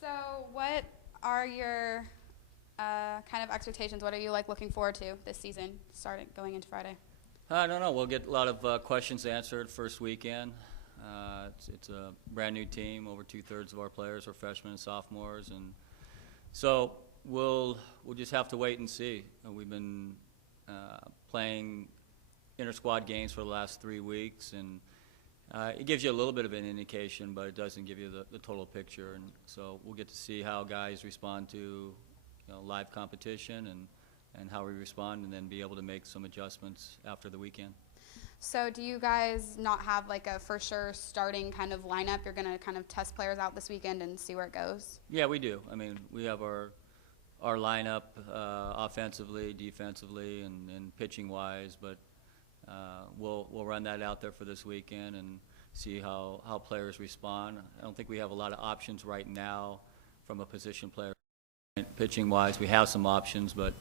So what are your kind of expectations? What are you looking forward to this season, going into Friday? I don't know. We'll get a lot of questions answered first weekend. It's a brand new team. Over 2/3 of our players are freshmen and sophomores, and so we'll just have to wait and see. We've been playing inter-squad games for the last 3 weeks, and it gives you a little bit of an indication, but it doesn't give you the total picture. And so we'll get to see how guys respond to live competition and how we respond, and then be able to make some adjustments after the weekend. So do you guys not have a for sure starting kind of lineup? You're going to kind of test players out this weekend and see where it goes? Yeah, we do. I mean, we have our lineup offensively, defensively, and pitching wise, but we'll run that out there for this weekend and see how players respond. I don't think we have a lot of options right now from a position player. Pitching wise, we have some options, but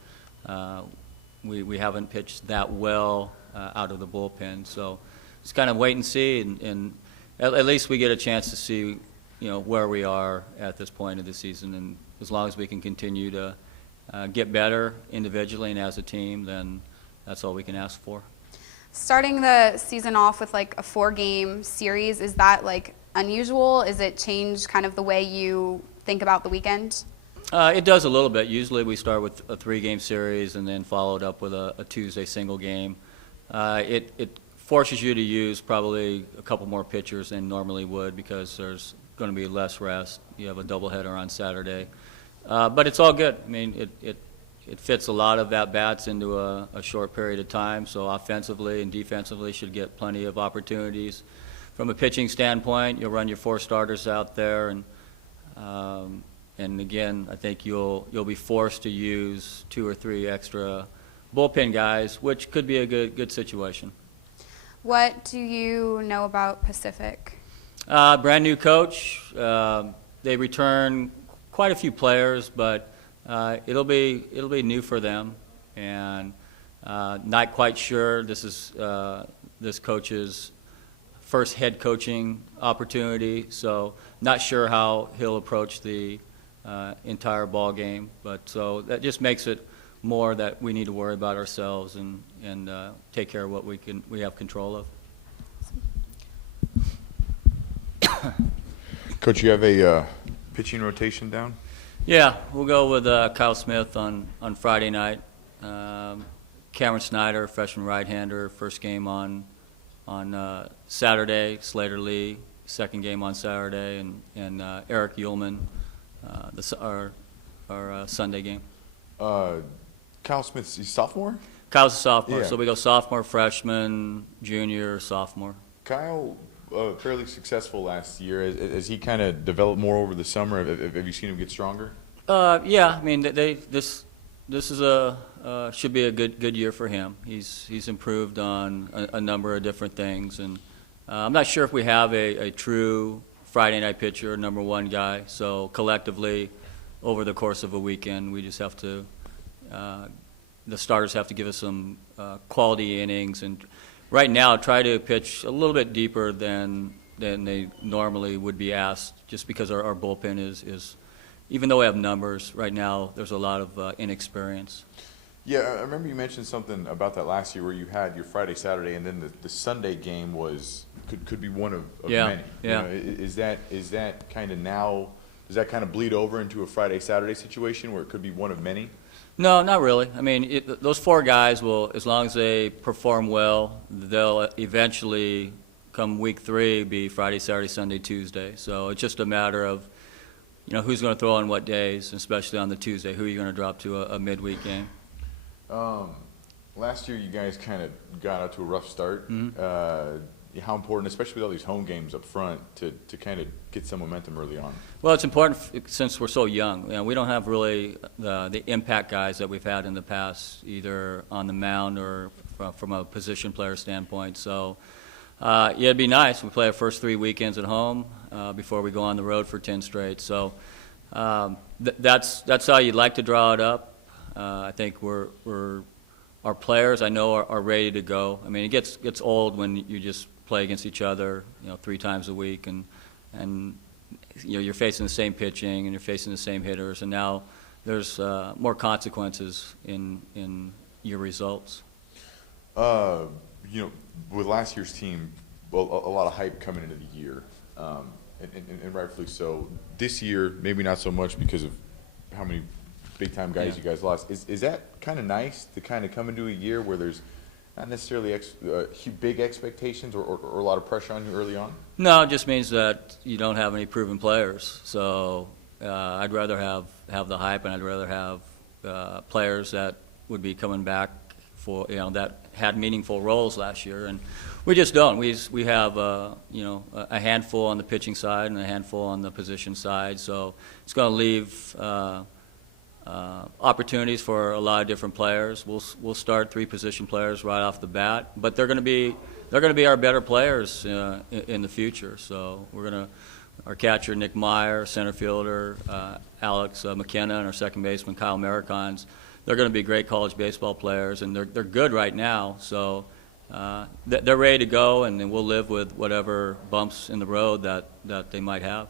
we haven't pitched that well out of the bullpen. So it's kind of wait and see, and at least we get a chance to see where we are at this point of the season. And as long as we can continue to get better individually and as a team, then that's all we can ask for. Starting the season off with a 4-game series, is that unusual? Is it change kind of the way you think about the weekend? It does a little bit. Usually we start with a 3-game series and then followed up with a Tuesday single game. It forces you to use probably a couple more pitchers than normally would, because there's going to be less rest. You have a doubleheader on Saturday. But it's all good. I mean, it fits a lot of at-bats into a short period of time, so offensively and defensively should get plenty of opportunities. From a pitching standpoint, you'll run your 4 starters out there, and again, I think you'll be forced to use 2 or 3 extra bullpen guys, which could be a good situation. What do you know about Pacific? Brand new coach. They return quite a few players, but it'll be new for them, and not quite sure. This is this coach's first head coaching opportunity, so not sure how he'll approach the entire ball game. But so that just makes it more that we need to worry about ourselves and take care of what we have control of. Coach, you have a pitching rotation down? Yeah, we'll go with Kyle Smith on Friday night. Cameron Snyder, freshman right-hander, first game on Saturday. Slater Lee, second game on Saturday, and Eric Ullman, our Sunday game. Kyle Smith, he's sophomore? Kyle's a sophomore, Yeah. so we go sophomore, freshman, junior, sophomore. Kyle, fairly successful last year. Has he kind of developed more over the summer? Have you seen him get stronger? Yeah, I mean, this is should be a good year for him. He's improved on a number of different things, and I'm not sure if we have a true Friday night pitcher, number 1 guy. So collectively, over the course of a weekend, we just have to the starters have to give us some quality innings, and right now try to pitch a little bit deeper than they normally would be asked, just because our bullpen is even though we have numbers right now, there's a lot of inexperience. Yeah, I remember you mentioned something about that last year, where you had your Friday, Saturday, and then the Sunday game could be one of many. Yeah. Is that kind of now? Does that kind of bleed over into a Friday, Saturday situation where it could be one of many? No, not really. I mean, those 4 guys will, as long as they perform well, they'll eventually, come week 3, be Friday, Saturday, Sunday, Tuesday. So it's just a matter of, who's going to throw on what days, especially on the Tuesday. Who are you going to drop to a midweek game? Last year, you guys kind of got out to a rough start. Mm-hmm. How important, especially with all these home games up front, to kind of get some momentum early on? Well, it's important since we're so young. We don't have really the impact guys that we've had in the past, either on the mound or from a position player standpoint. So, yeah, it'd be nice. We play our first 3 weekends at home before we go on the road for 10 straight. So that's how you'd like to draw it up. I think our players, I know, are ready to go. I mean, it gets old when you just play against each other, 3 times a week, and you're facing the same pitching and you're facing the same hitters, and now there's more consequences in your results. With last year's team, a lot of hype coming into the year, and rightfully so. This year, maybe not so much because of how many big-time guys you guys lost. Is that kind of nice to kind of come into a year where there's not necessarily big expectations or a lot of pressure on you early on? No, it just means that you don't have any proven players. So I'd rather have the hype, and I'd rather have players that would be coming back for, that had meaningful roles last year, and we just don't. We have a handful on the pitching side and a handful on the position side. So it's going to leave opportunities for a lot of different players. We'll start 3 position players right off the bat, but they're going to be our better players in the future. So our catcher Nick Meyer, center fielder Alex McKenna, and our second baseman Kyle Maricons. They're going to be great college baseball players, and they're good right now. So they're ready to go, and then we'll live with whatever bumps in the road that they might have.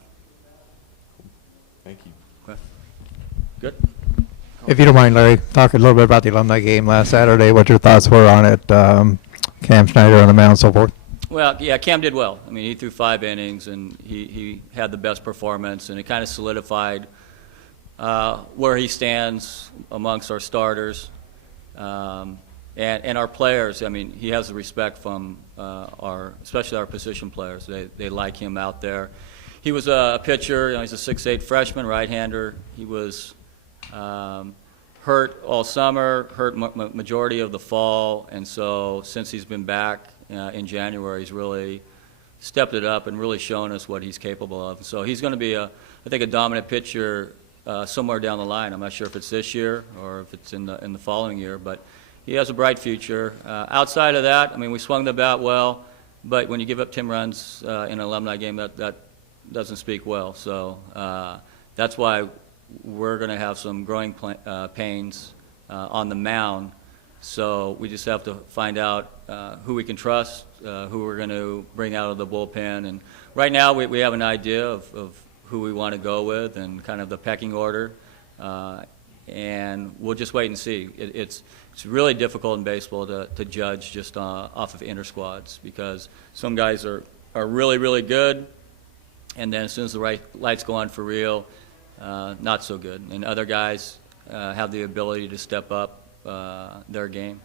Thank you. Okay. Good. If you don't mind, Larry, talk a little bit about the alumni game last Saturday, what your thoughts were on it, Cam Schneider on the mound and so forth. Well, yeah, Cam did well. I mean, he threw 5 innings, and he had the best performance, and it kind of solidified where he stands amongst our starters and our players. I mean, he has the respect from especially our position players. They like him out there. He was a pitcher. He's a 6'8" freshman, right-hander. He was hurt all summer, hurt majority of the fall, and so since he's been back in January, he's really stepped it up and really shown us what he's capable of. So he's going to be, I think, a dominant pitcher somewhere down the line. I'm not sure if it's this year or if it's in the following year, but he has a bright future. Outside of that, I mean, we swung the bat well, but when you give up 10 runs in an alumni game, that doesn't speak well. So that's why we're going to have some growing pains on the mound. So we just have to find out who we can trust, who we're going to bring out of the bullpen. And right now we have an idea of who we want to go with and kind of the pecking order. And we'll just wait and see. It's really difficult in baseball to judge just off of inter-squads, because some guys are really, really good, and then as soon as the lights go on for real, not so good. And other guys have the ability to step up their game.